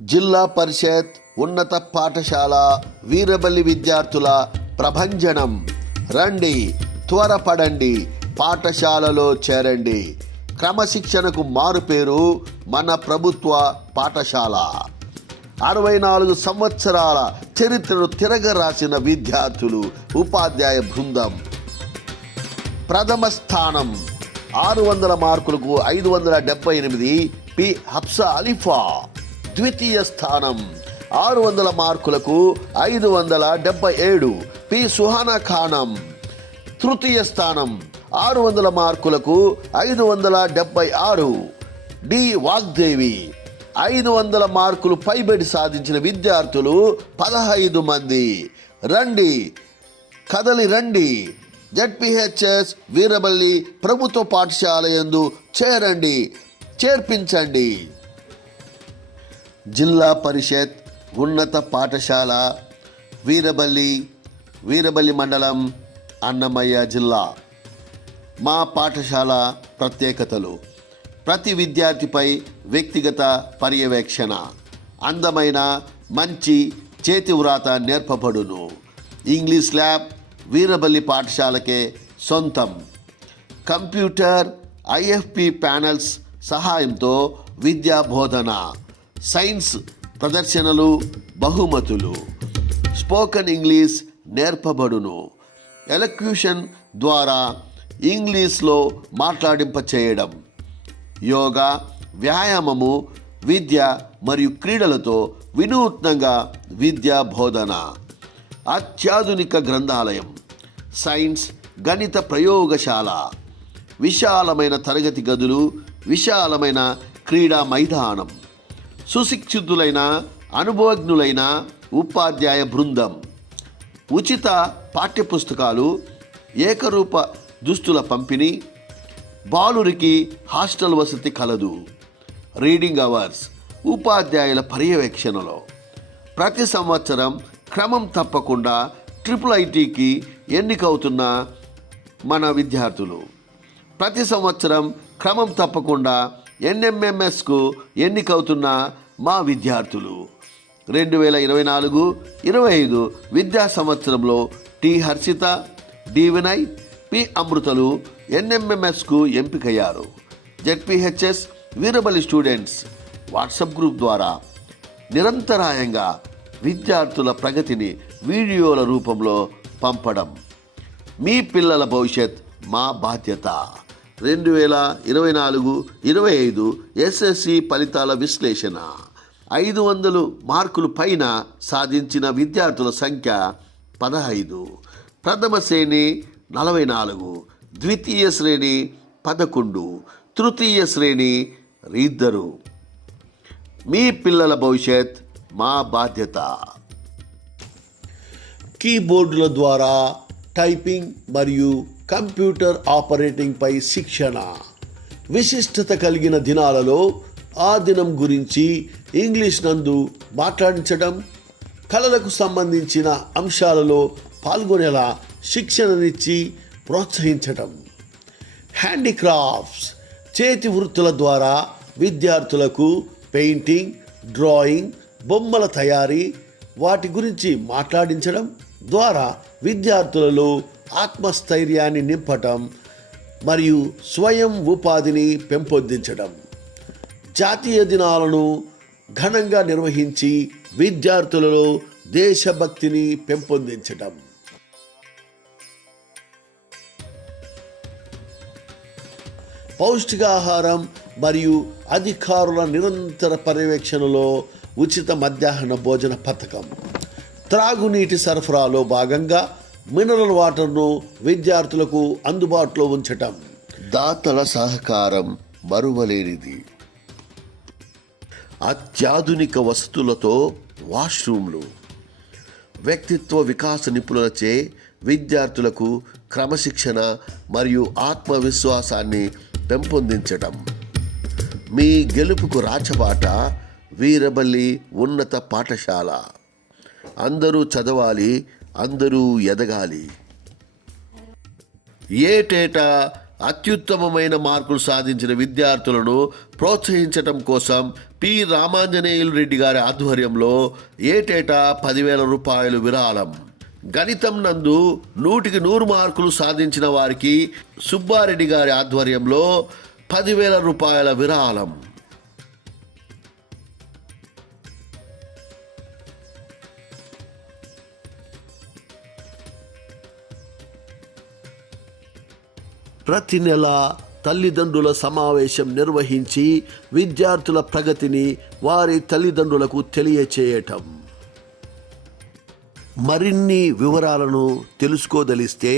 జిల్లా పరిషత్ ఉన్నత పాఠశాల వీరబల్లి విద్యార్థుల ప్రభంజనం. రండి, త్వరపడండి, పాఠశాలలో చేరండి. క్రమశిక్షణకు మారుపేరు మన ప్రభుత్వ పాఠశాల. 64 సంవత్సరాల చరిత్రను తిరగరాసిన విద్యార్థులు, ఉపాధ్యాయ బృందం. ప్రథమ స్థానం 600 మార్కులకు 578 పి హబ్సా అలీఫా. ద్వితీయ స్థానం 600 మార్కులకు 577 పి సుహానా ఖానం. తృతీయ స్థానం 600 మార్కులకు 576 డి వాగ్దేవి. 500 మార్కులు పైబడి సాధించిన విద్యార్థులు 15 మంది. రండి, కదలి రండి, జెడ్పీహెచ్ఎస్ వీరబల్లి ప్రభుత్వ పాఠశాల యందు చేరండి, చేర్పించండి. జిల్లా పరిషత్ ఉన్నత పాఠశాల వీరబల్లి మండలం, అన్నమయ్య జిల్లా. మా పాఠశాల ప్రత్యేకతలు: ప్రతి విద్యార్థిపై వ్యక్తిగత పర్యవేక్షణ, అందమైన మంచి చేతి వ్రాత నేర్పబడును. ఇంగ్లీష్ ల్యాబ్ వీరబల్లి పాఠశాలకే సొంతం. కంప్యూటర్ ఐఎఫ్పి ప్యానల్స్ సహాయంతో విద్యా బోధన, సైన్స్ ప్రదర్శనలు, బహుమతులు. Spoken English నేర్పబడును. ఎలక్యూషన్ ద్వారా ఇంగ్లీష్లో మాట్లాడింప చేయడం. యోగా, వ్యాయామము, విద్య మరియు క్రీడలతో వినూత్నంగా విద్యా బోధన. అత్యాధునిక గ్రంథాలయం, సైన్స్ గణిత ప్రయోగశాల, విశాలమైన తరగతి గదులు, విశాలమైన క్రీడా మైదానం, సుశిక్షితులైన అనుభవజ్ఞులైన ఉపాధ్యాయ బృందం. ఉచిత పాఠ్యపుస్తకాలు, ఏకరూప దుస్తుల పంపిణీ. బాలురికి హాస్టల్ వసతి కలదు. రీడింగ్ అవర్స్ ఉపాధ్యాయుల పర్యవేక్షణలో. ప్రతి సంవత్సరం క్రమం తప్పకుండా IIITకి ఎన్నికవుతున్న మన విద్యార్థులు. ప్రతి సంవత్సరం క్రమం తప్పకుండా NMMSకు ఎన్నికవుతున్న మా విద్యార్థులు. 2024-25 విద్యా సంవత్సరంలో T Harshitha, D Vinay, P అమృతలు NMMSకు ఎంపికయ్యారు. ZPHS Veeraballi students WhatsApp group ద్వారా నిరంతరాయంగా విద్యార్థుల ప్రగతిని వీడియోల రూపంలో పంపడం. మీ పిల్లల భవిష్యత్ మా బాధ్యత. 2024-25 SSC ఫలితాల విశ్లేషణ. 500 మార్కులు పైన సాధించిన విద్యార్థుల సంఖ్య 15. ప్రథమ శ్రేణి 44, ద్వితీయ శ్రేణి 11, తృతీయ శ్రేణి 2. మీ పిల్లల భవిష్యత్ మా బాధ్యత. కీబోర్డుల ద్వారా టైపింగ్ మరియు కంప్యూటర్ ఆపరేటింగ్ పై శిక్షణ. విశిష్టత కలిగిన దినాలలో ఆ దినం గురించి ఇంగ్లీష్ నందు మాట్లాడించడం, కళలకు సంబంధించిన అంశాలలో పాల్గొనేలా శిక్షణనిచ్చి ప్రోత్సహించటం. హ్యాండీక్రాఫ్ట్స్ చేతి వృత్తుల ద్వారా విద్యార్థులకు పెయింటింగ్, డ్రాయింగ్, బొమ్మల తయారీ వాటి గురించి మాట్లాడించడం ద్వారా విద్యార్థులలో ఆత్మస్థైర్యాన్ని నింపటం మరియు స్వయం ఉపాధిని పెంపొందించడం. జాతీయ దినాలను ఘనంగా నిర్వహించి విద్యార్థులలో దేశభక్తిని పెంపొందించడం. పౌష్టికాహారం మరియు అధికారుల నిరంతర పర్యవేక్షణలో ఉచిత మధ్యాహ్న భోజన పథకం. త్రాగునీటి సరఫరాలో భాగంగా మినరల్ వాటర్ను విద్యార్థులకు అందుబాటులో ఉంచటం. దాతల సహకారం మరువలేనిది. అత్యాధునిక వసతులతో వాష్రూమ్లు. వ్యక్తిత్వ వికాస నిపుణులచే విద్యార్థులకు క్రమశిక్షణ మరియు ఆత్మవిశ్వాసాన్ని పెంపొందించటం. మీ గెలుపుకు రాచబాట వీరబల్లి ఉన్నత పాఠశాల. అందరూ చదవాలి, అందరూ ఎదగాలి. ఏటేటా అత్యుత్తమమైన మార్కులు సాధించిన విద్యార్థులను ప్రోత్సహించటం కోసం పి రామాంజనేయులు రెడ్డి గారి ఆధ్వర్యంలో ఏటేటా 10,000 రూపాయలు విరాళం. గణితం నందు 100కి 100 మార్కులు సాధించిన వారికి సుబ్బారెడ్డి గారి ఆధ్వర్యంలో 10,000 రూపాయల విరాళం. ప్రతి నెల తల్లిదండ్రుల సమావేశం నిర్వహించి విద్యార్థుల ప్రగతిని వారి తల్లిదండ్రులకు తెలియచేయటం. మరిన్ని వివరాలను తెలుసుకోదలిస్తే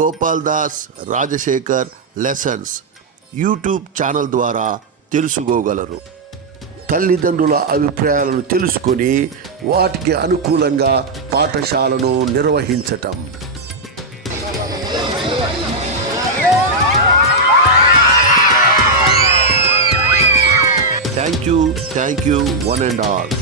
Gopal Das Rajasekhar lessons YouTube channel ద్వారా తెలుసుకోగలరు. తల్లిదండ్రుల అభిప్రాయాలను తెలుసుకొని వాటికి అనుకూలంగా పాఠశాలను నిర్వహించటం. Thank you, one and all.